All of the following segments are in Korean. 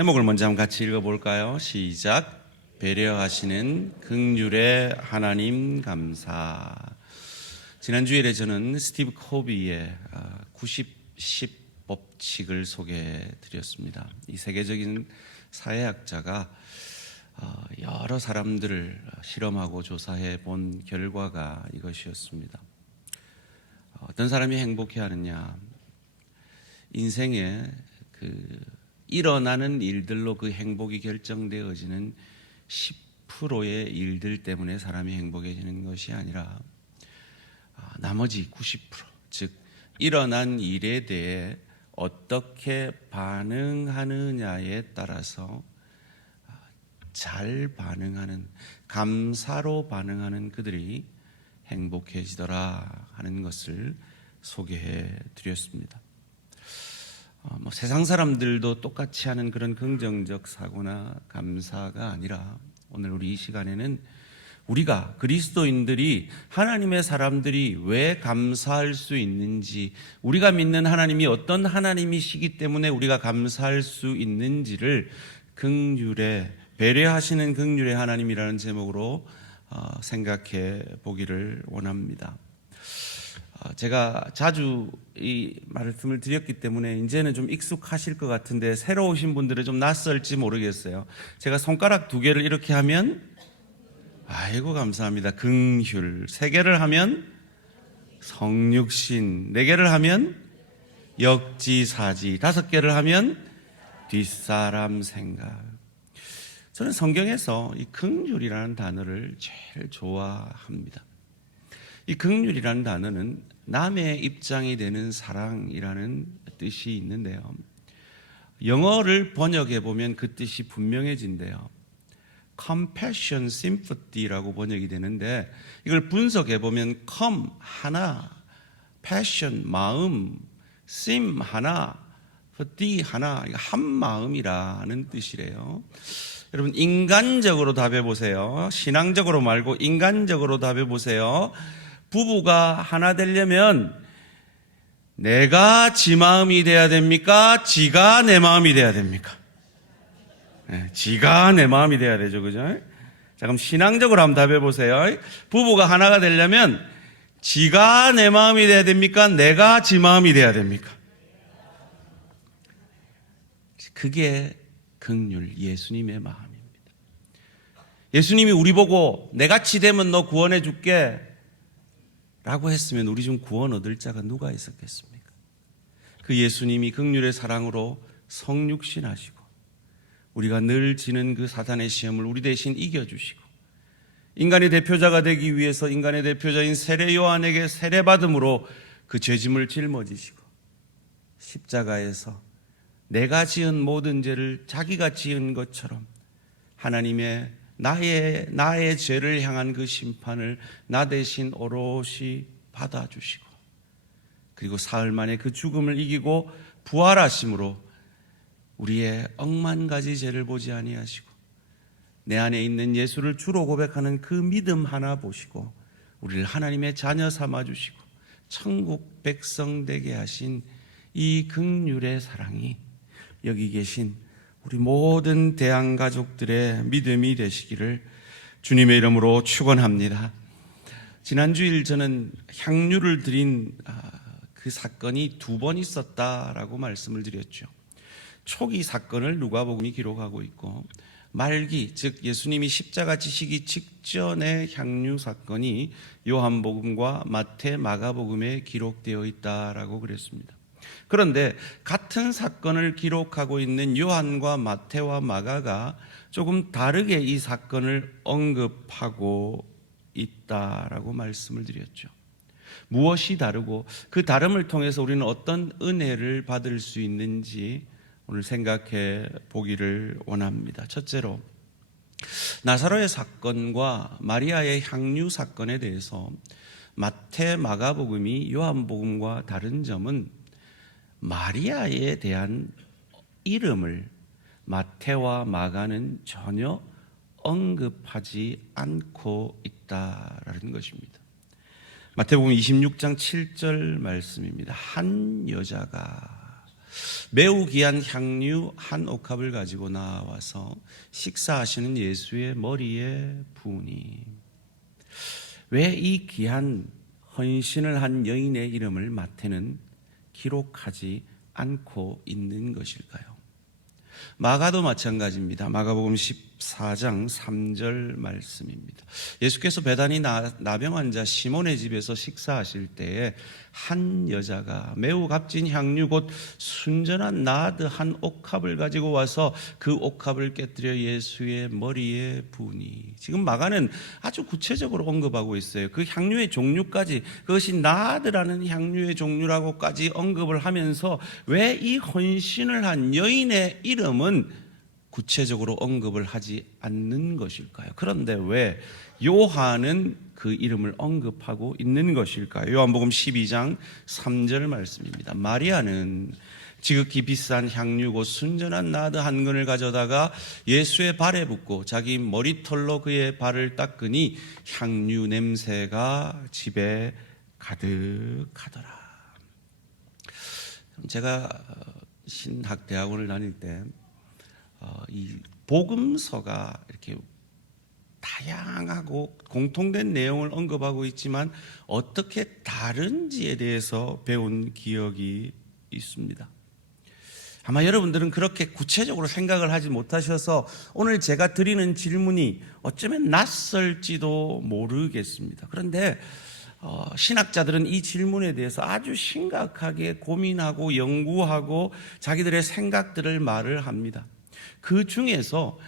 제목을 먼저 한번 같이 읽어볼까요? 시작. 배려하시는 긍휼의 하나님 감사. 지난 주일에 저는 스티브 코비의 90-10 법칙을 소개해 드렸습니다. 이 세계적인 사회학자가 여러 사람들을 실험하고 조사해 본 결과가 이것이었습니다. 어떤 사람이 행복해하느냐? 인생에 일어나는 일들로 그 행복이 결정되어지는 10%의 일들 때문에 사람이 행복해지는 것이 아니라 나머지 90%, 즉 일어난 일에 대해 어떻게 반응하느냐에 따라서 잘 반응하는, 감사로 반응하는 그들이 행복해지더라 하는 것을 소개해 드렸습니다. 세상 사람들도 똑같이 하는 그런 긍정적 사고나 감사가 아니라 오늘 우리 이 시간에는 우리가 그리스도인들이, 하나님의 사람들이 왜 감사할 수 있는지, 우리가 믿는 하나님이 어떤 하나님이시기 때문에 우리가 감사할 수 있는지를 긍휼의, 배려하시는 긍휼의 하나님이라는 제목으로 생각해 보기를 원합니다. 제가 자주 이 말씀을 드렸기 때문에 이제는 좀 익숙하실 것 같은데 새로 오신 분들은 좀 낯설지 모르겠어요. 제가 손가락 2개를 이렇게 하면 아이고 감사합니다. 긍휼. 3개를 하면 성육신. 4개를 하면 역지사지. 5개를 하면 뒷사람 생각. 저는 성경에서 이 긍휼이라는 단어를 제일 좋아합니다. 이 긍휼이라는 단어는 남의 입장이 되는 사랑이라는 뜻이 있는데요, 영어를 번역해 보면 그 뜻이 분명해진대요. compassion, sympathy라고 번역이 되는데 이걸 분석해 보면 come, 하나, passion, 마음, sim, 하나, pathy, 하나, 한 마음이라는 뜻이래요. 여러분, 인간적으로 답해 보세요. 신앙적으로 말고 인간적으로 답해 보세요. 부부가 하나 되려면 내가 지 마음이 돼야 됩니까? 지가 내 마음이 돼야 됩니까? 네, 지가 내 마음이 돼야 되죠, 그죠? 자, 그럼 신앙적으로 한번 답해 보세요. 부부가 하나가 되려면 지가 내 마음이 돼야 됩니까? 내가 지 마음이 돼야 됩니까? 그게 긍휼, 예수님의 마음입니다. 예수님이 우리 보고 내같이 되면 너 구원해 줄게 라고 했으면 우리 중 구원 얻을 자가 누가 있었겠습니까? 그 예수님이 긍휼의 사랑으로 성육신하시고 우리가 늘 지는 그 사탄의 시험을 우리 대신 이겨주시고 인간의 대표자가 되기 위해서 인간의 대표자인 세례 요한에게 세례받음으로 그 죄짐을 짊어지시고 십자가에서 내가 지은 모든 죄를 자기가 지은 것처럼 하나님의 나의 죄를 향한 그 심판을 나 대신 오롯이 받아주시고 그리고 사흘 만에 그 죽음을 이기고 부활하심으로 우리의 억만 가지 죄를 보지 아니하시고 내 안에 있는 예수를 주로 고백하는 그 믿음 하나 보시고 우리를 하나님의 자녀 삼아주시고 천국 백성 되게 하신 이 긍휼의 사랑이 여기 계신 우리 모든 대한가족들의 믿음이 되시기를 주님의 이름으로 축원합니다. 지난주일 저는 향유를 드린 그 사건이 2번 있었다라고 말씀을 드렸죠. 초기 사건을 누가복음이 기록하고 있고 말기, 즉 예수님이 십자가 지시기 직전의 향유 사건이 요한복음과 마태, 마가복음에 기록되어 있다라고 그랬습니다. 그런데 같은 사건을 기록하고 있는 요한과 마태와 마가가 조금 다르게 이 사건을 언급하고 있다라고 말씀을 드렸죠. 무엇이 다르고 그 다름을 통해서 우리는 어떤 은혜를 받을 수 있는지 오늘 생각해 보기를 원합니다. 첫째로 나사로의 사건과 마리아의 향유 사건에 대해서 마태, 마가복음이 요한복음과 다른 점은 마리아에 대한 이름을 마태와 마가는 전혀 언급하지 않고 있다라는 것입니다. 마태복음 26장 7절 말씀입니다. 한 여자가 매우 귀한 향유 한 옥합을 가지고 나와서 식사하시는 예수의 머리에 부으니. 왜 이 귀한 헌신을 한 여인의 이름을 마태는 기록하지 않고 있는 것일까요? 마가도 마찬가지입니다. 마가복음 14장 3절 말씀입니다. 예수께서 베다니 나병 환자 시몬의 집에서 식사하실 때에 한 여자가 매우 값진 향유 곧 순전한 나드 한 옥합을 가지고 와서 그 옥합을 깨뜨려 예수의 머리에 부으니. 지금 마가는 아주 구체적으로 언급하고 있어요. 그 향유의 종류까지, 그것이 나드라는 향유의 종류라고까지 언급을 하면서 왜 이 헌신을 한 여인의 이름은 구체적으로 언급을 하지 않는 것일까요? 그런데 왜 요한은 그 이름을 언급하고 있는 것일까요? 요한복음 12장 3절 말씀입니다. 마리아는 지극히 비싼 향유 곧 순전한 나드 한 근을 가져다가 예수의 발에 붓고 자기 머리털로 그의 발을 닦으니 향유 냄새가 집에 가득하더라. 제가 신학대학원을 다닐 때 이 복음서가 이렇게 다양하고 공통된 내용을 언급하고 있지만 어떻게 다른지에 대해서 배운 기억이 있습니다. 아마 여러분들은 그렇게 구체적으로 생각을 하지 못하셔서 오늘 제가 드리는 질문이 어쩌면 낯설지도 모르겠습니다. 그런데 신학자들은 이 질문에 대해서 아주 심각하게 고민하고 연구하고 자기들의 생각들을 말을 합니다. 그 중에서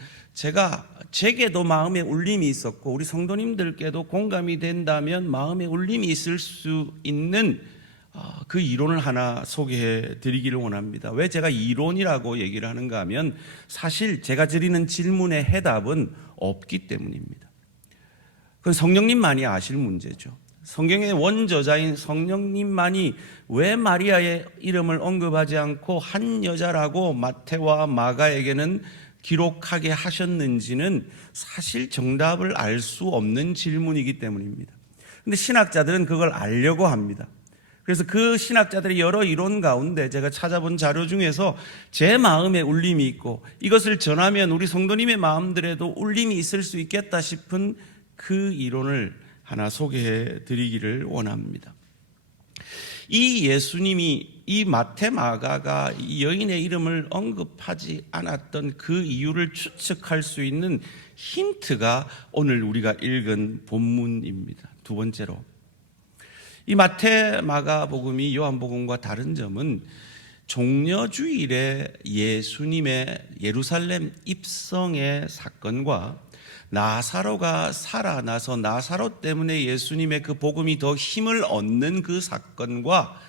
제게도 마음에 울림이 있었고 우리 성도님들께도 공감이 된다면 마음에 울림이 있을 수 있는 그 이론을 하나 소개해 드리기를 원합니다. 왜 제가 이론이라고 얘기를 하는가 하면 사실 제가 드리는 질문의 해답은 없기 때문입니다. 그건 성령님만이 아실 문제죠. 성경의 원저자인 성령님만이 왜 마리아의 이름을 언급하지 않고 한 여자라고 마태와 마가에게는 기록하게 하셨는지는 사실 정답을 알 수 없는 질문이기 때문입니다. 그런데 신학자들은 그걸 알려고 합니다. 그래서 그 신학자들의 여러 이론 가운데 제가 찾아본 자료 중에서 제 마음에 울림이 있고 이것을 전하면 우리 성도님의 마음들에도 울림이 있을 수 있겠다 싶은 그 이론을 하나 소개해 드리기를 원합니다. 이 예수님이 이 마태 마가가 이 여인의 이름을 언급하지 않았던 그 이유를 추측할 수 있는 힌트가 오늘 우리가 읽은 본문입니다. 두 번째로, 이 마태 마가 복음이 요한복음과 다른 점은 종려주일에 예수님의 예루살렘 입성의 사건과 나사로가 살아나서 나사로 때문에 예수님의 그 복음이 더 힘을 얻는 그 사건과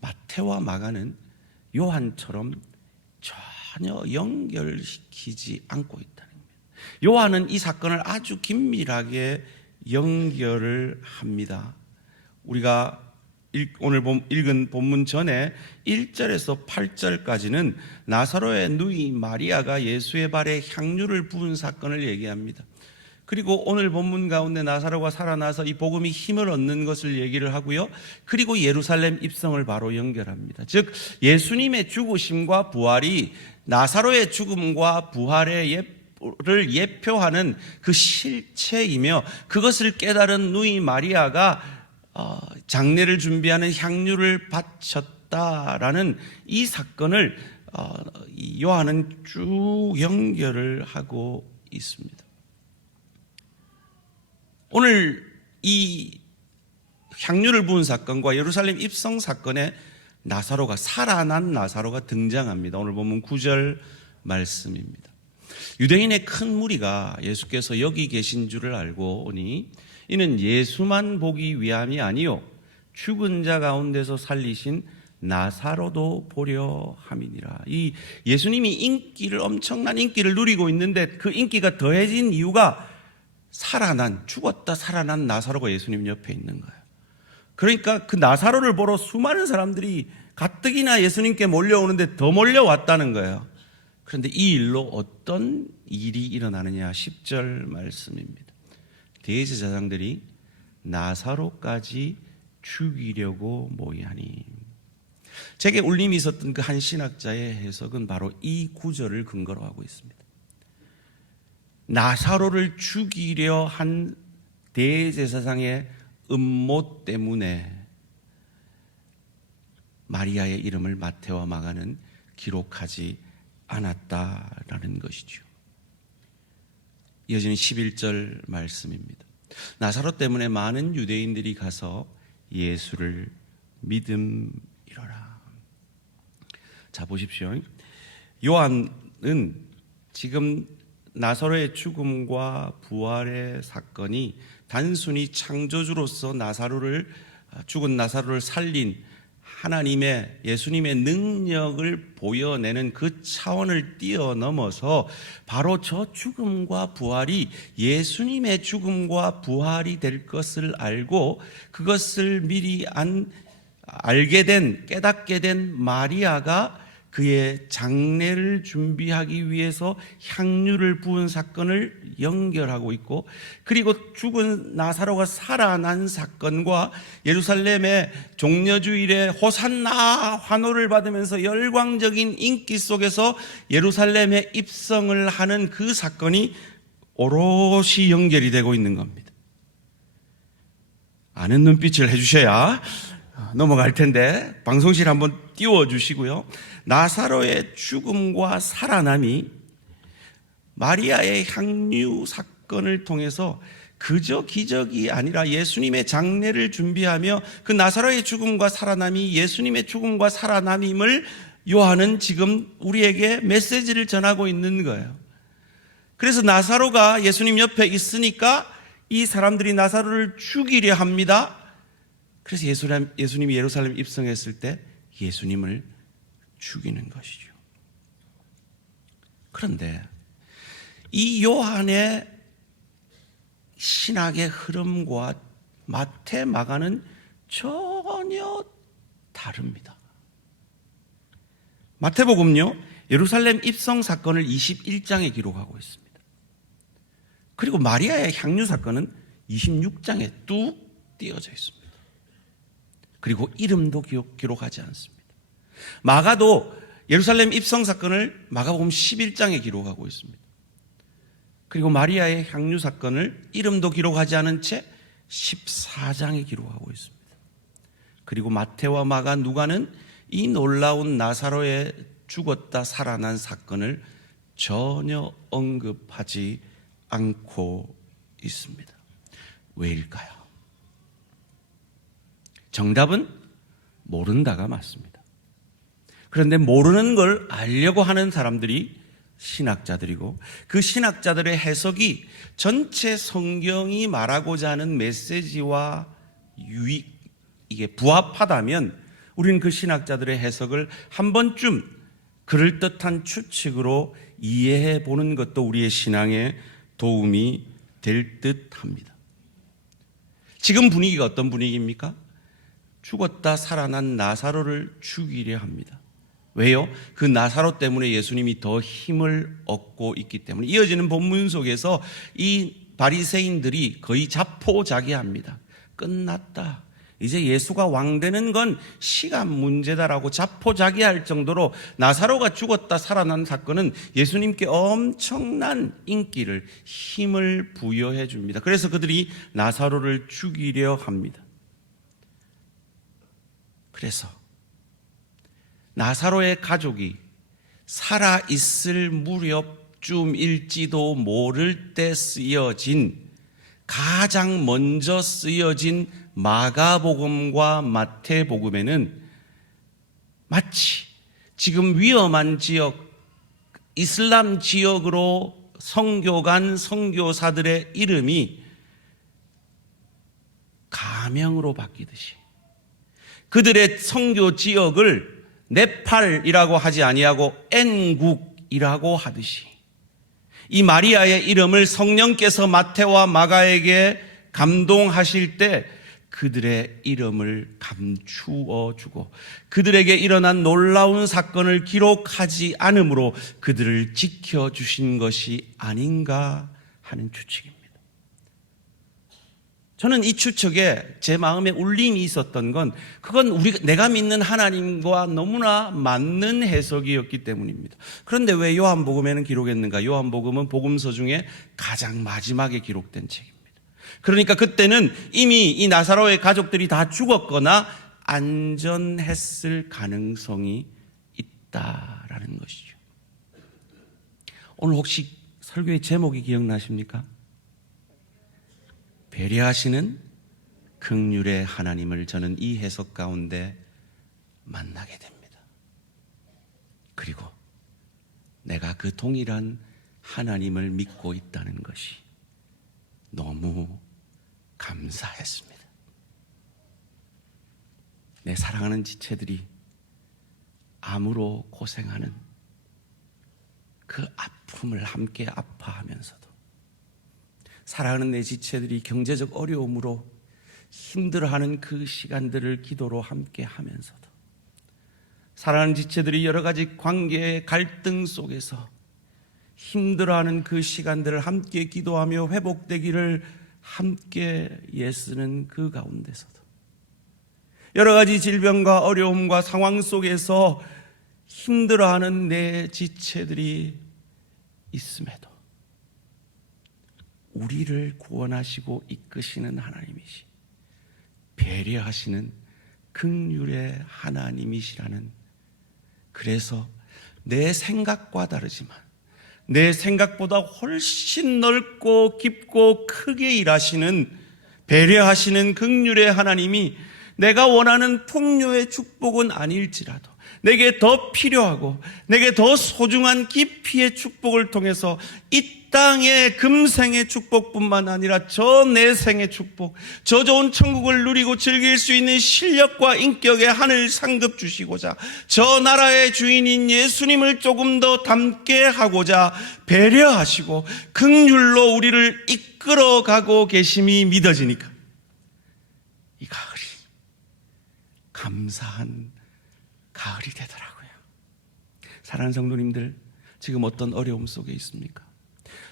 마태와 마가는 요한처럼 전혀 연결시키지 않고 있다는 겁니다. 요한은 이 사건을 아주 긴밀하게 연결을 합니다. 우리가 오늘 읽은 본문 전에 1절에서 8절까지는 나사로의 누이 마리아가 예수의 발에 향유를 부은 사건을 얘기합니다. 그리고 오늘 본문 가운데 나사로가 살아나서 이 복음이 힘을 얻는 것을 얘기를 하고요. 그리고 예루살렘 입성을 바로 연결합니다. 즉 예수님의 죽으심과 부활이 나사로의 죽음과 부활을 예표하는 그 실체이며 그것을 깨달은 누이 마리아가 장례를 준비하는 향유를 바쳤다라는 이 사건을 요한은 쭉 연결을 하고 있습니다. 오늘 이 향유를 부은 사건과 예루살렘 입성 사건에 나사로가 살아난 나사로가 등장합니다. 오늘 보면 9절 말씀입니다. 유대인의 큰 무리가 예수께서 여기 계신 줄을 알고 오니 이는 예수만 보기 위함이 아니요 죽은 자 가운데서 살리신 나사로도 보려 함이니라. 이 예수님이 엄청난 인기를 누리고 있는데 그 인기가 더해진 이유가 죽었다 살아난 나사로가 예수님 옆에 있는 거예요. 그러니까 그 나사로를 보러 수많은 사람들이 가뜩이나 예수님께 몰려오는데 더 몰려왔다는 거예요. 그런데 이 일로 어떤 일이 일어나느냐 10절 말씀입니다. 대제사장들이 나사로까지 죽이려고 모이하니. 제게 울림이 있었던 그 한 신학자의 해석은 바로 이 구절을 근거로 하고 있습니다. 나사로를 죽이려 한 대제사장의 음모 때문에 마리아의 이름을 마태와 마가는 기록하지 않았다라는 것이죠. 이어지는 11절 말씀입니다. 나사로 때문에 많은 유대인들이 가서 예수를 믿음이로라. 자, 보십시오. 요한은 지금 나사로의 죽음과 부활의 사건이 단순히 창조주로서 죽은 나사로를 살린 하나님의, 예수님의 능력을 보여내는 그 차원을 뛰어넘어서 바로 저 죽음과 부활이 예수님의 죽음과 부활이 될 것을 알고 그것을 미리 깨닫게 된 마리아가 그의 장례를 준비하기 위해서 향유를 부은 사건을 연결하고 있고, 그리고 죽은 나사로가 살아난 사건과 예루살렘의 종려주일에 호산나 환호를 받으면서 열광적인 인기 속에서 예루살렘에 입성을 하는 그 사건이 오롯이 연결이 되고 있는 겁니다. 아는 눈빛을 해주셔야 넘어갈 텐데 방송실 한번 띄워주시고요. 나사로의 죽음과 살아남이 마리아의 향유 사건을 통해서 그저 기적이 아니라 예수님의 장례를 준비하며 그 나사로의 죽음과 살아남이 예수님의 죽음과 살아남임을 요한은 지금 우리에게 메시지를 전하고 있는 거예요. 그래서 나사로가 예수님 옆에 있으니까 이 사람들이 나사로를 죽이려 합니다. 그래서 예수님이 예루살렘 입성했을 때 예수님을 죽이는 것이죠. 그런데 이 요한의 신학의 흐름과 마태, 마가는 전혀 다릅니다. 마태복음요, 예루살렘 입성 사건을 21장에 기록하고 있습니다. 그리고 마리아의 향유 사건은 26장에 뚝 띄어져 있습니다. 그리고 이름도 기록하지 않습니다. 마가도 예루살렘 입성 사건을 마가복음 11장에 기록하고 있습니다. 그리고 마리아의 향유 사건을 이름도 기록하지 않은 채 14장에 기록하고 있습니다. 그리고 마태와 마가, 누가는 이 놀라운 나사로의 죽었다 살아난 사건을 전혀 언급하지 않고 있습니다. 왜일까요? 정답은 모른다가 맞습니다. 그런데 모르는 걸 알려고 하는 사람들이 신학자들이고, 그 신학자들의 해석이 전체 성경이 말하고자 하는 메시지와 이게 부합하다면 우리는 그 신학자들의 해석을 한 번쯤 그럴듯한 추측으로 이해해 보는 것도 우리의 신앙에 도움이 될 듯합니다. 지금 분위기가 어떤 분위기입니까? 죽었다 살아난 나사로를 죽이려 합니다. 왜요? 그 나사로 때문에 예수님이 더 힘을 얻고 있기 때문에. 이어지는 본문 속에서 이 바리새인들이 거의 자포자기합니다. 끝났다. 이제 예수가 왕 되는 건 시간 문제다라고 자포자기할 정도로 나사로가 죽었다 살아난 사건은 예수님께 엄청난 인기를, 힘을 부여해 줍니다. 그래서 그들이 나사로를 죽이려 합니다. 그래서 나사로의 가족이 살아있을 무렵쯤일지도 모를 때 가장 먼저 쓰여진 마가복음과 마태복음에는 마치 지금 위험한 지역, 이슬람 지역으로 선교간 선교사들의 이름이 가명으로 바뀌듯이, 그들의 선교 지역을 네팔이라고 하지 아니하고 N국이라고 하듯이, 이 마리아의 이름을 성령께서 마태와 마가에게 감동하실 때 그들의 이름을 감추어 주고 그들에게 일어난 놀라운 사건을 기록하지 않으므로 그들을 지켜주신 것이 아닌가 하는 추측입니다. 저는 이 추측에 제 마음에 울림이 있었던 건 그건 내가 믿는 하나님과 너무나 맞는 해석이었기 때문입니다. 그런데 왜 요한복음에는 기록했는가? 요한복음은 복음서 중에 가장 마지막에 기록된 책입니다. 그러니까 그때는 이미 이 나사로의 가족들이 다 죽었거나 안전했을 가능성이 있다라는 것이죠. 오늘 혹시 설교의 제목이 기억나십니까? 배려하시는 긍휼의 하나님을 저는 이 해석 가운데 만나게 됩니다. 그리고 내가 그 동일한 하나님을 믿고 있다는 것이 너무 감사했습니다. 내 사랑하는 지체들이 암으로 고생하는 그 아픔을 함께 아파하면서도, 사랑하는 내 지체들이 경제적 어려움으로 힘들어하는 그 시간들을 기도로 함께 하면서도, 사랑하는 지체들이 여러 가지 관계의 갈등 속에서 힘들어하는 그 시간들을 함께 기도하며 회복되기를 함께 애쓰는 그 가운데서도, 여러 가지 질병과 어려움과 상황 속에서 힘들어하는 내 지체들이 있음에도 우리를 구원하시고 이끄시는 하나님이시, 배려하시는 긍휼의 하나님이시라는, 그래서 내 생각과 다르지만 내 생각보다 훨씬 넓고 깊고 크게 일하시는 배려하시는 긍휼의 하나님이 내가 원하는 풍요의 축복은 아닐지라도 내게 더 필요하고 내게 더 소중한 깊이의 축복을 통해서 이 땅의 금생의 축복뿐만 아니라 저 내생의 축복, 저 좋은 천국을 누리고 즐길 수 있는 실력과 인격의 하늘 상급 주시고자, 저 나라의 주인인 예수님을 조금 더 닮게 하고자 배려하시고 긍휼로 우리를 이끌어가고 계심이 믿어지니까 이 가을이 감사한 가을이 되더라고요. 사랑하는 성도님들, 지금 어떤 어려움 속에 있습니까?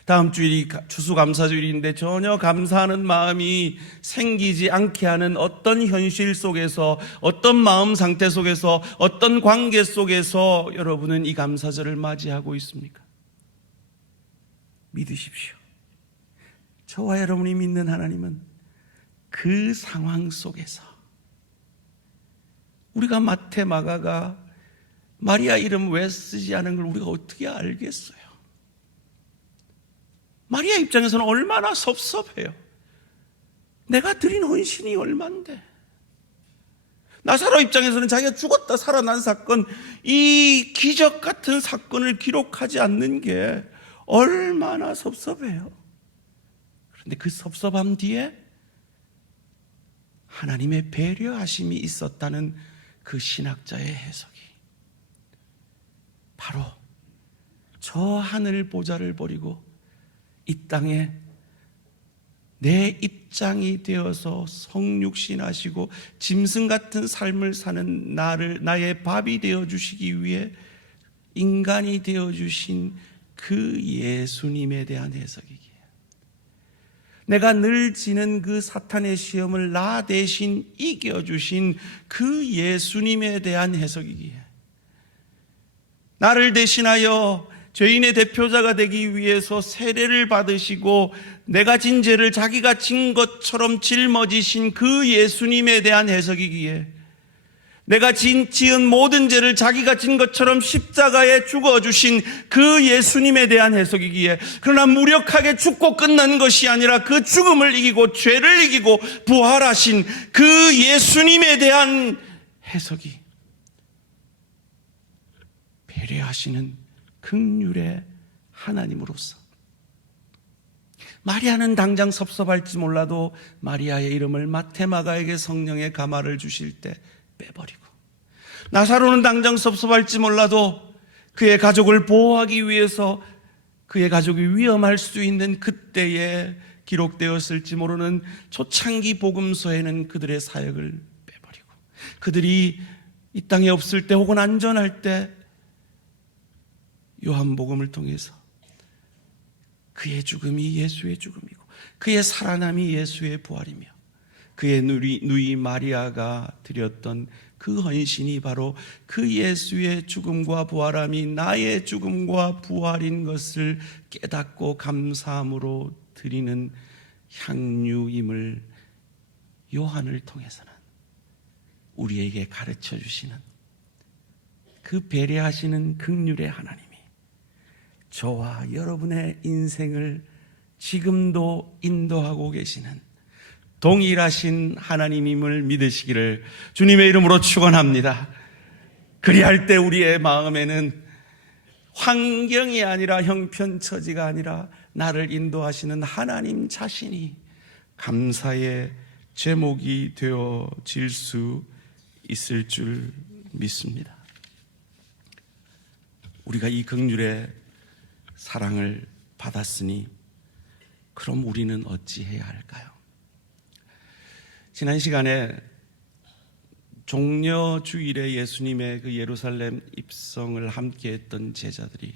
다음 주일이 추수감사주일인데 전혀 감사하는 마음이 생기지 않게 하는 어떤 현실 속에서, 어떤 마음 상태 속에서, 어떤 관계 속에서 여러분은 이 감사절을 맞이하고 있습니까? 믿으십시오. 저와 여러분이 믿는 하나님은 그 상황 속에서, 우리가 마태 마가가 마리아 이름 왜 쓰지 않은 걸 우리가 어떻게 알겠어요? 마리아 입장에서는 얼마나 섭섭해요. 내가 드린 헌신이 얼만데. 나사로 입장에서는 자기가 죽었다 살아난 사건, 이 기적 같은 사건을 기록하지 않는 게 얼마나 섭섭해요. 그런데 그 섭섭함 뒤에 하나님의 배려하심이 있었다는 그 신학자의 해석이 바로 저 하늘 보좌를 버리고 이 땅에 내 입장이 되어서 성육신하시고 짐승 같은 삶을 사는 나의 밥이 되어 주시기 위해 인간이 되어 주신 그 예수님에 대한 해석이기에, 내가 늘 지는 그 사탄의 시험을 나 대신 이겨주신 그 예수님에 대한 해석이기에, 나를 대신하여 죄인의 대표자가 되기 위해서 세례를 받으시고 내가 진 죄를 자기가 진 것처럼 짊어지신 그 예수님에 대한 해석이기에, 내가 지은 모든 죄를 자기가 진 것처럼 십자가에 죽어주신 그 예수님에 대한 해석이기에, 그러나 무력하게 죽고 끝난 것이 아니라 그 죽음을 이기고 죄를 이기고 부활하신 그 예수님에 대한 해석이 배려하시는 긍휼의 하나님으로서, 마리아는 당장 섭섭할지 몰라도 마리아의 이름을 마테마가에게 성령의 가마를 주실 때 빼버리고, 나사로는 당장 섭섭할지 몰라도 그의 가족을 보호하기 위해서 그의 가족이 위험할 수 있는 그때에 기록되었을지 모르는 초창기 복음서에는 그들의 사역을 빼버리고, 그들이 이 땅에 없을 때 혹은 안전할 때 요한복음을 통해서 그의 죽음이 예수의 죽음이고 그의 살아남이 예수의 부활이며 그의 누이 마리아가 드렸던 그 헌신이 바로 그 예수의 죽음과 부활함이 나의 죽음과 부활인 것을 깨닫고 감사함으로 드리는 향유임을 요한을 통해서는 우리에게 가르쳐 주시는 그 배려하시는 긍휼의 하나님이 저와 여러분의 인생을 지금도 인도하고 계시는 동일하신 하나님임을 믿으시기를 주님의 이름으로 축원합니다. 그리할 때 우리의 마음에는 환경이 아니라 형편처지가 아니라 나를 인도하시는 하나님 자신이 감사의 제목이 되어질 수 있을 줄 믿습니다. 우리가 이 긍휼의 사랑을 받았으니 그럼 우리는 어찌해야 할까요? 지난 시간에 종려 주일에 예수님의 그 예루살렘 입성을 함께 했던 제자들이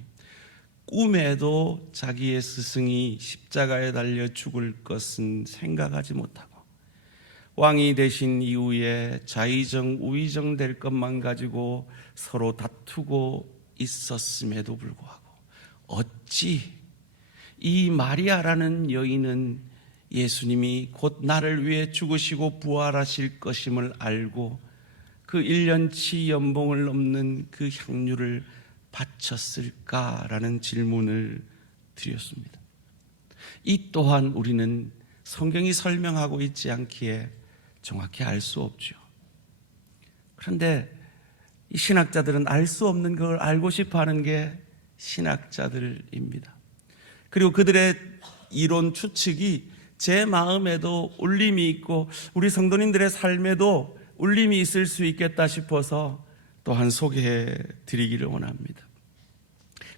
꿈에도 자기의 스승이 십자가에 달려 죽을 것은 생각하지 못하고 왕이 되신 이후에 좌의정 우의정 될 것만 가지고 서로 다투고 있었음에도 불구하고 어찌 이 마리아라는 여인은 예수님이 곧 나를 위해 죽으시고 부활하실 것임을 알고 그 1년치 연봉을 넘는 그 향유를 바쳤을까라는 질문을 드렸습니다. 이 또한 우리는 성경이 설명하고 있지 않기에 정확히 알 수 없죠. 그런데 이 신학자들은 알 수 없는 걸 알고 싶어 하는 게 신학자들입니다. 그리고 그들의 이론 추측이 제 마음에도 울림이 있고 우리 성도님들의 삶에도 울림이 있을 수 있겠다 싶어서 또한 소개해 드리기를 원합니다.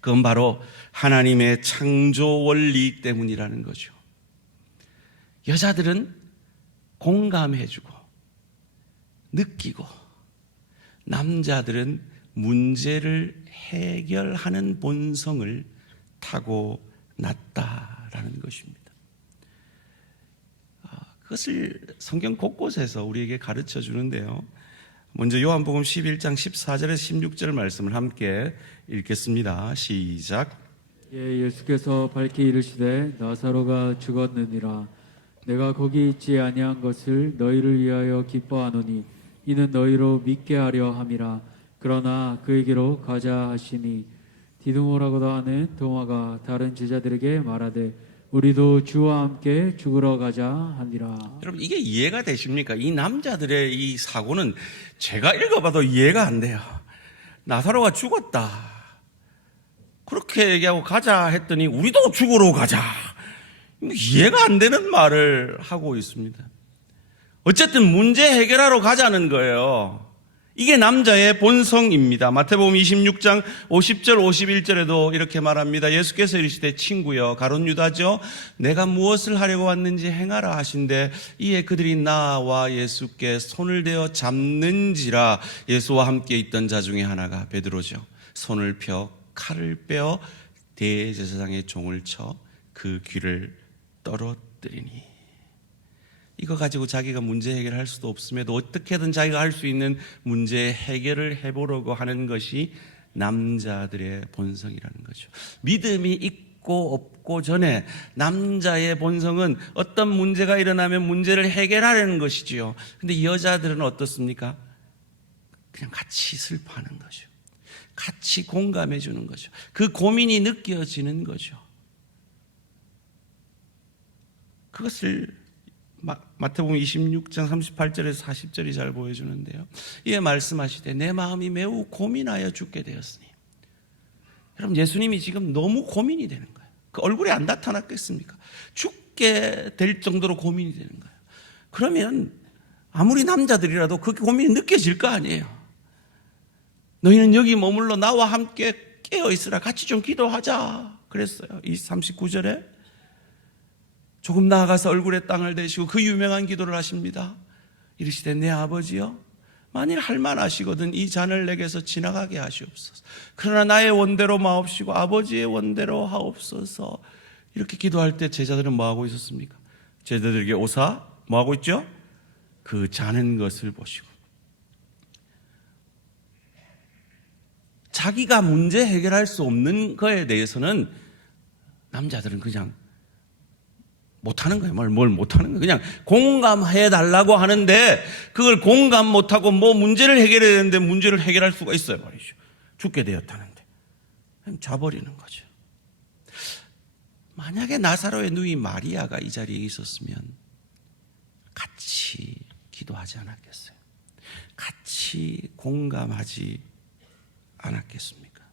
그건 바로 하나님의 창조 원리 때문이라는 거죠. 여자들은 공감해주고 느끼고 남자들은 문제를 해결하는 본성을 타고났다라는 것입니다. 그것을 성경 곳곳에서 우리에게 가르쳐 주는데요. 먼저 요한복음 11장 14절에서 16절 말씀을 함께 읽겠습니다. 시작. 예수께서 밝히 이르시되 나사로가 죽었느니라. 내가 거기 있지 아니한 것을 너희를 위하여 기뻐하노니 이는 너희로 믿게 하려 함이라. 그러나 그에게로 가자 하시니 디두모라고도 하는 도마가 다른 제자들에게 말하되 우리도 주와 함께 죽으러 가자 하니라. 여러분 이게 이해가 되십니까? 이 남자들의 이 사고는 제가 읽어봐도 이해가 안 돼요. 나사로가 죽었다 그렇게 얘기하고 가자 했더니 우리도 죽으러 가자, 이해가 안 되는 말을 하고 있습니다. 어쨌든 문제 해결하러 가자는 거예요. 이게 남자의 본성입니다. 마태복음 26장 50절 51절에도 이렇게 말합니다. 예수께서 이르시되 친구여 가룟 유다죠 내가 무엇을 하려고 왔는지 행하라 하신대 이에 그들이 나와 예수께 손을 대어 잡는지라. 예수와 함께 있던 자 중에 하나가 베드로죠. 손을 펴 칼을 빼어 대제사장의 종을 쳐 그 귀를 떨어뜨리니. 이거 가지고 자기가 문제 해결할 수도 없음에도 어떻게든 자기가 할 수 있는 문제 해결을 해보려고 하는 것이 남자들의 본성이라는 거죠. 믿음이 있고 없고 전에 남자의 본성은 어떤 문제가 일어나면 문제를 해결하려는 것이지요. 근데 여자들은 어떻습니까? 그냥 같이 슬퍼하는 거죠. 같이 공감해 주는 거죠. 그 고민이 느껴지는 거죠. 그것을 마태복음 26장 38절에서 40절이 잘 보여주는데요. 이에 말씀하시되 내 마음이 매우 고민하여 죽게 되었으니. 여러분 예수님이 지금 너무 고민이 되는 거예요. 그 얼굴에 안 나타났겠습니까? 죽게 될 정도로 고민이 되는 거예요. 그러면 아무리 남자들이라도 그 고민이 느껴질 거 아니에요. 너희는 여기 머물러 나와 함께 깨어있으라. 같이 좀 기도하자 그랬어요. 이 39절에 조금 나아가서 얼굴에 땅을 대시고 그 유명한 기도를 하십니다. 이르시되 내 아버지여 만일 할만하시거든 이 잔을 내게서 지나가게 하시옵소서. 그러나 나의 원대로 마옵시고 아버지의 원대로 하옵소서. 이렇게 기도할 때 제자들은 뭐하고 있었습니까? 제자들에게 오사 뭐하고 있죠? 그 자는 것을 보시고 자기가 문제 해결할 수 없는 거에 대해서는 남자들은 그냥 못하는 거예요. 뭘 못하는 거예요. 그냥 공감해 달라고 하는데 그걸 공감 못하고 뭐 문제를 해결해야 되는데 문제를 해결할 수가 있어요 말이죠. 죽게 되었다는데 그냥 자버리는 거죠. 만약에 나사로의 누이 마리아가 이 자리에 있었으면 같이 기도하지 않았겠어요? 같이 공감하지 않았겠습니까?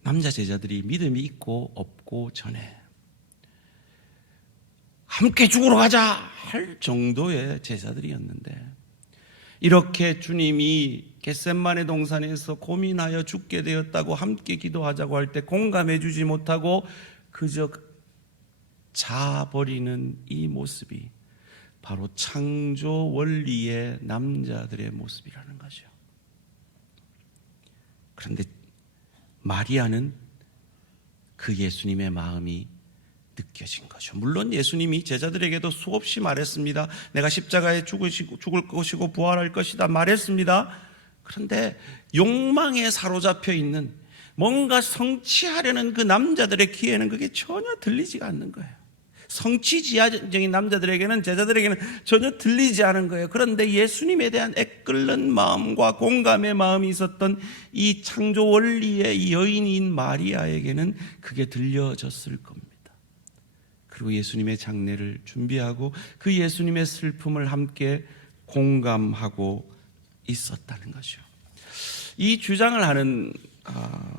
남자 제자들이 믿음이 있고 없고 전에 함께 죽으러 가자 할 정도의 제자들이었는데 이렇게 주님이 겟셋마네 동산에서 고민하여 죽게 되었다고 함께 기도하자고 할 때 공감해 주지 못하고 그저 자버리는 이 모습이 바로 창조 원리의 남자들의 모습이라는 거죠. 그런데 마리아는 그 예수님의 마음이 느껴진 거죠. 물론 예수님이 제자들에게도 수없이 말했습니다. 내가 십자가에 죽을 것이고 부활할 것이다 말했습니다. 그런데 욕망에 사로잡혀 있는 뭔가 성취하려는 그 남자들의 귀에는 그게 전혀 들리지가 않는 거예요. 성취지향적인 남자들에게는, 제자들에게는 전혀 들리지 않은 거예요. 그런데 예수님에 대한 애끓는 마음과 공감의 마음이 있었던 이 창조 원리의 이 여인인 마리아에게는 그게 들려졌을 겁니다. 그리고 예수님의 장례를 준비하고 그 예수님의 슬픔을 함께 공감하고 있었다는 거죠. 이 주장을 하는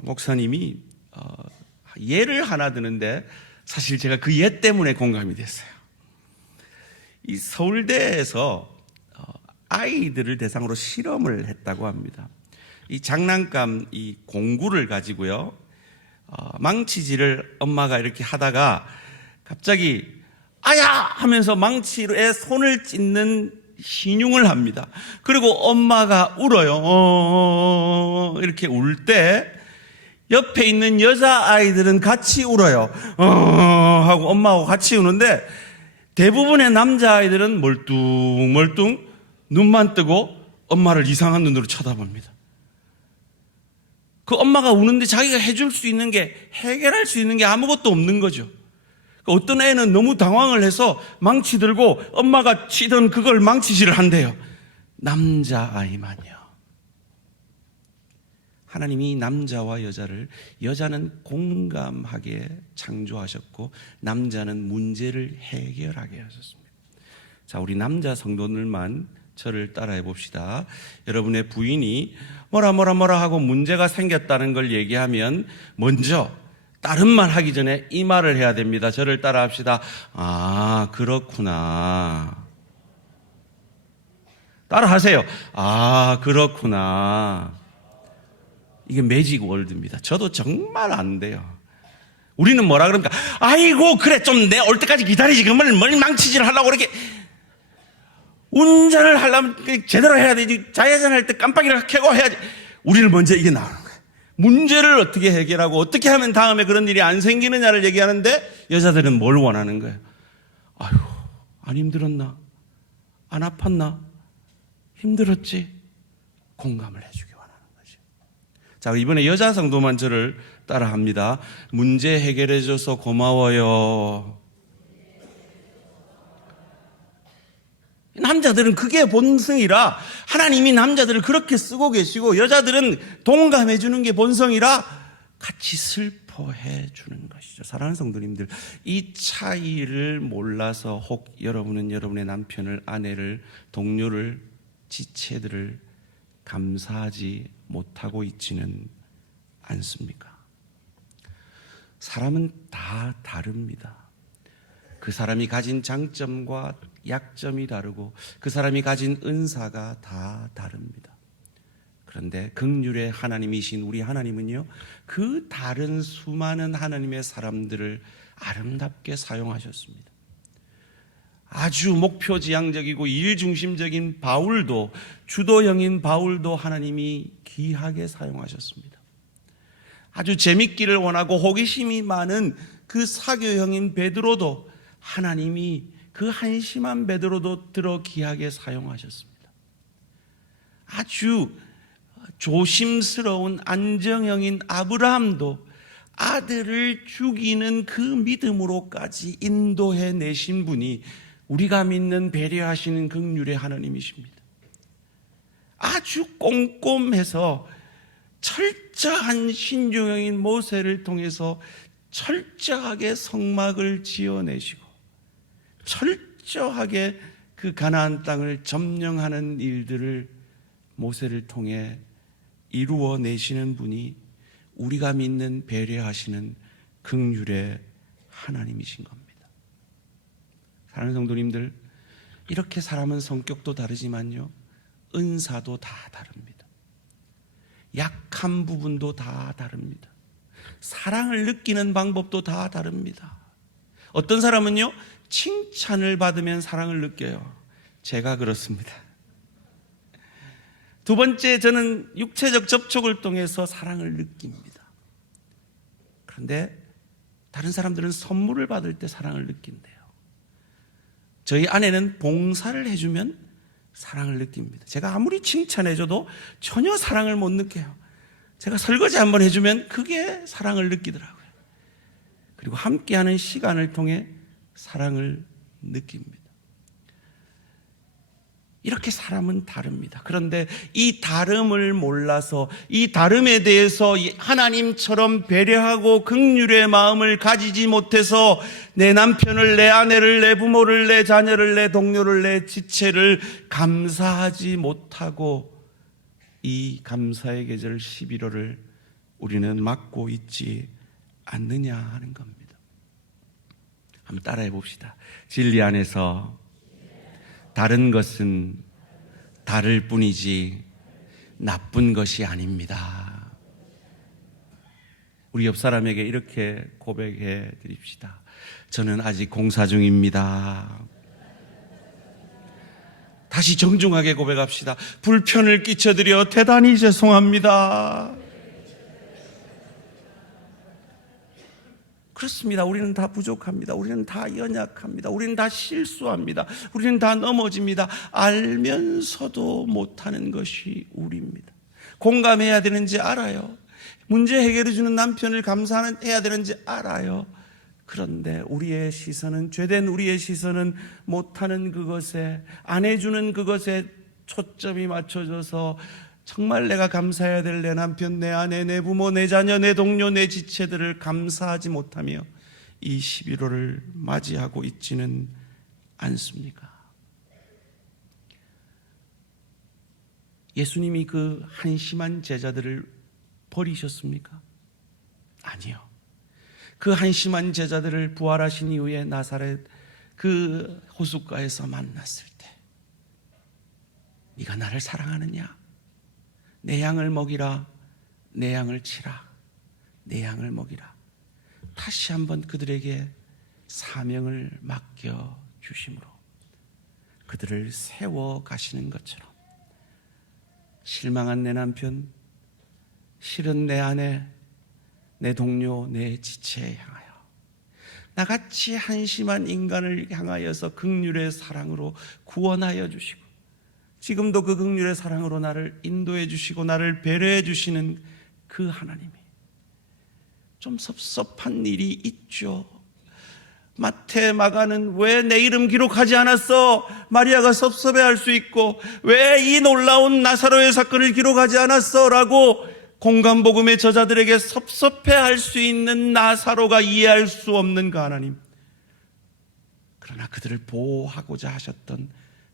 목사님이 예를 하나 드는데 사실 제가 그 예 때문에 공감이 됐어요. 이 서울대에서 아이들을 대상으로 실험을 했다고 합니다. 이 장난감 이 공구를 가지고요, 망치질을 엄마가 이렇게 하다가 갑자기 아야 하면서 망치에 손을 찢는 신용을 합니다. 그리고 엄마가 울어요. 이렇게 울 때 옆에 있는 여자아이들은 같이 울어요. 하고 엄마하고 같이 우는데 대부분의 남자아이들은 멀뚱멀뚱 눈만 뜨고 엄마를 이상한 눈으로 쳐다봅니다. 그 엄마가 우는데 자기가 해줄 수 있는 게, 해결할 수 있는 게 아무것도 없는 거죠. 어떤 애는 너무 당황을 해서 망치 들고 엄마가 치던 그걸 망치질을 한대요. 남자아이만요. 하나님이 남자와 여자를, 여자는 공감하게 창조하셨고 남자는 문제를 해결하게 하셨습니다. 자, 우리 남자 성도들만 저를 따라해 봅시다. 여러분의 부인이 뭐라 하고 문제가 생겼다는 걸 얘기하면 먼저 다른 말 하기 전에 이 말을 해야 됩니다. 저를 따라 합시다. 아, 그렇구나. 따라 하세요. 아, 그렇구나. 이게 매직 월드입니다. 저도 정말 안 돼요. 우리는 뭐라 그럽니까? 아이고, 그래, 좀 내 올 때까지 기다리지. 그러면 뭘 망치질 하려고 그렇게. 운전을 하려면 제대로 해야 되지. 좌회전할 때 깜빡이를 켜고 해야지. 우리는 먼저 이게 나오는 거예요. 문제를 어떻게 해결하고 어떻게 하면 다음에 그런 일이 안 생기느냐를 얘기하는데 여자들은 뭘 원하는 거예요? 아유, 안 힘들었나? 안 아팠나? 힘들었지? 공감을 해주기 원하는 거죠. 자, 이번에 여자 성도만 저를 따라 합니다. 문제 해결해줘서 고마워요. 남자들은 그게 본성이라 하나님이 남자들을 그렇게 쓰고 계시고 여자들은 동감해 주는 게 본성이라 같이 슬퍼해 주는 것이죠. 사랑하는 성도님들, 이 차이를 몰라서 혹 여러분은 여러분의 남편을, 아내를, 동료를, 지체들을 감사하지 못하고 있지는 않습니까? 사람은 다 다릅니다. 그 사람이 가진 장점과 약점이 다르고 그 사람이 가진 은사가 다 다릅니다. 그런데 긍휼의 하나님이신 우리 하나님은요, 그 다른 수많은 하나님의 사람들을 아름답게 사용하셨습니다. 아주 목표지향적이고 일중심적인 바울도, 주도형인 바울도 하나님이 귀하게 사용하셨습니다. 아주 재밌기를 원하고 호기심이 많은 그 사교형인 베드로도 하나님이 그 한심한 베드로도 들어 귀하게 사용하셨습니다. 아주 조심스러운 안정형인 아브라함도 아들을 죽이는 그 믿음으로까지 인도해 내신 분이 우리가 믿는 배려하시는 긍휼의 하나님이십니다. 아주 꼼꼼해서 철저한 신중형인 모세를 통해서 철저하게 성막을 지어내시고 철저하게 그 가나안 땅을 점령하는 일들을 모세를 통해 이루어내시는 분이 우리가 믿는 배려하시는 긍휼의 하나님이신 겁니다. 사랑하는 성도님들, 이렇게 사람은 성격도 다르지만요, 은사도 다 다릅니다. 약한 부분도 다 다릅니다. 사랑을 느끼는 방법도 다 다릅니다. 어떤 사람은요, 칭찬을 받으면 사랑을 느껴요. 제가 그렇습니다. 두 번째, 저는 육체적 접촉을 통해서 사랑을 느낍니다. 그런데 다른 사람들은 선물을 받을 때 사랑을 느낀대요. 저희 아내는 봉사를 해주면 사랑을 느낍니다. 제가 아무리 칭찬해줘도 전혀 사랑을 못 느껴요. 제가 설거지 한번 해주면 그게 사랑을 느끼더라고요. 그리고 함께하는 시간을 통해 사랑을 느낍니다. 이렇게 사람은 다릅니다. 그런데 이 다름을 몰라서, 이 다름에 대해서 하나님처럼 배려하고 긍휼의 마음을 가지지 못해서 내 남편을, 내 아내를, 내 부모를, 내 자녀를, 내 동료를, 내 지체를 감사하지 못하고 이 감사의 계절 11월을 우리는 맞고 있지 않느냐 하는 겁니다. 한번 따라해 봅시다. 진리 안에서 다른 것은 다를 뿐이지 나쁜 것이 아닙니다. 우리 옆 사람에게 이렇게 고백해 드립시다. 저는 아직 공사 중입니다. 다시 정중하게 고백합시다. 불편을 끼쳐드려 대단히 죄송합니다. 그렇습니다. 우리는 다 부족합니다. 우리는 다 연약합니다. 우리는 다 실수합니다. 우리는 다 넘어집니다. 알면서도 못하는 것이 우리입니다. 공감해야 되는지 알아요. 문제 해결해 주는 남편을 감사해야 되는지 알아요. 그런데 우리의 시선은, 죄된 우리의 시선은 못하는 그것에, 안 해주는 그것에 초점이 맞춰져서 정말 내가 감사해야 될 내 남편, 내 아내, 내 부모, 내 자녀, 내 동료, 내 지체들을 감사하지 못하며 이 11월을 맞이하고 있지는 않습니까? 예수님이 그 한심한 제자들을 버리셨습니까? 아니요. 그 한심한 제자들을 부활하신 이후에 나사렛 그 호숫가에서 만났을 때, 네가 나를 사랑하느냐? 내 양을 먹이라, 내 양을 치라, 내 양을 먹이라. 다시 한번 그들에게 사명을 맡겨 주심으로 그들을 세워 가시는 것처럼, 실망한 내 남편, 싫은 내 아내, 내 동료, 내 지체에 향하여, 나같이 한심한 인간을 향하여서 긍휼의 사랑으로 구원하여 주시고, 지금도 그 긍휼의 사랑으로 나를 인도해 주시고 나를 배려해 주시는 그 하나님이, 좀 섭섭한 일이 있죠. 마태, 마가는 왜 내 이름 기록하지 않았어? 마리아가 섭섭해할 수 있고, 왜 이 놀라운 나사로의 사건을 기록하지 않았어? 라고 공간복음의 저자들에게 섭섭해할 수 있는 나사로가 이해할 수 없는 그 하나님, 그러나 그들을 보호하고자 하셨던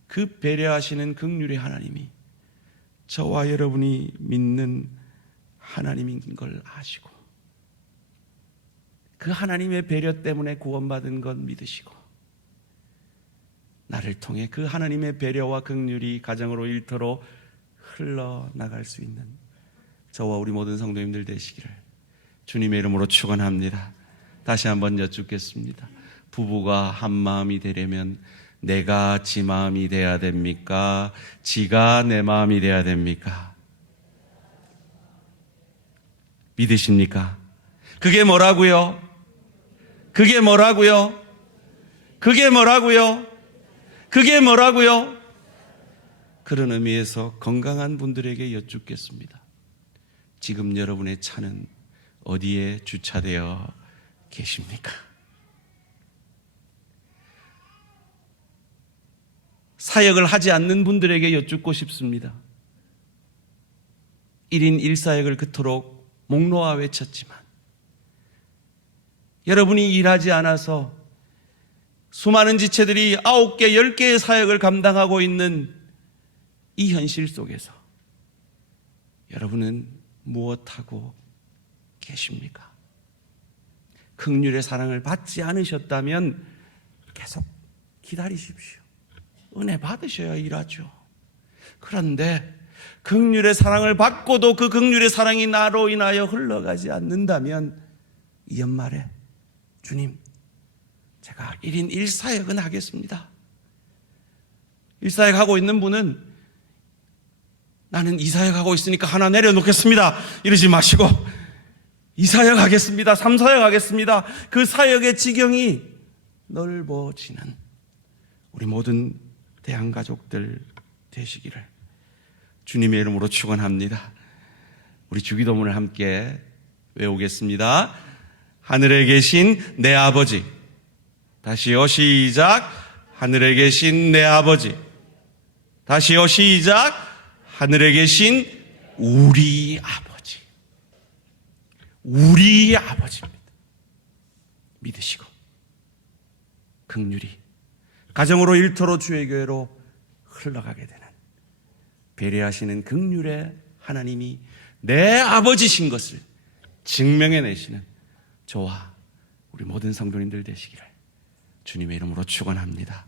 그 배려하시는 긍휼의 하나님이 저와 여러분이 믿는 하나님인 걸 아시고, 그 하나님의 배려 때문에 구원받은 것 믿으시고, 나를 통해 그 하나님의 배려와 긍휼이 가정으로 일터로 흘러나갈 수 있는 저와 우리 모든 성도님들 되시기를 주님의 이름으로 축원합니다. 다시 한번 여쭙겠습니다. 부부가 한 마음이 되려면 내가 지 마음이 돼야 됩니까? 지가 내 마음이 돼야 됩니까? 믿으십니까? 그게 뭐라고요? 그게 뭐라고요? 그게 뭐라고요? 그게 뭐라고요? 그런 의미에서 건강한 분들에게 여쭙겠습니다. 지금 여러분의 차는 어디에 주차되어 계십니까? 사역을 하지 않는 분들에게 여쭙고 싶습니다. 1인 1사역을 그토록 목 놓아 외쳤지만 여러분이 일하지 않아서 수많은 지체들이 9개, 10개의 사역을 감당하고 있는 이 현실 속에서 여러분은 무엇하고 계십니까? 긍휼의 사랑을 받지 않으셨다면 계속 기다리십시오. 은혜 받으셔야 일하죠. 그런데 긍휼의 사랑을 받고도 그 긍휼의 사랑이 나로 인하여 흘러가지 않는다면 이 연말에 주님, 제가 1인 1사역은 하겠습니다. 1사역 하고 있는 분은 나는 2사역 하고 있으니까 하나 내려놓겠습니다 이러지 마시고 2사역 하겠습니다, 3사역 하겠습니다. 그 사역의 지경이 넓어지는 우리 모든 대한가족들 되시기를 주님의 이름으로 축원합니다. 우리 주기도문을 함께 외우겠습니다. 하늘에 계신 내 아버지. 다시요, 시작. 하늘에 계신 내 아버지. 다시요, 시작. 하늘에 계신 우리 아버지. 우리 아버지입니다. 믿으시고 긍휼히 가정으로, 일터로, 주의 교회로 흘러가게 되는 배려하시는 긍휼의 하나님이 내 아버지신 것을 증명해내시는 저와 우리 모든 성도님들 되시기를 주님의 이름으로 축원합니다.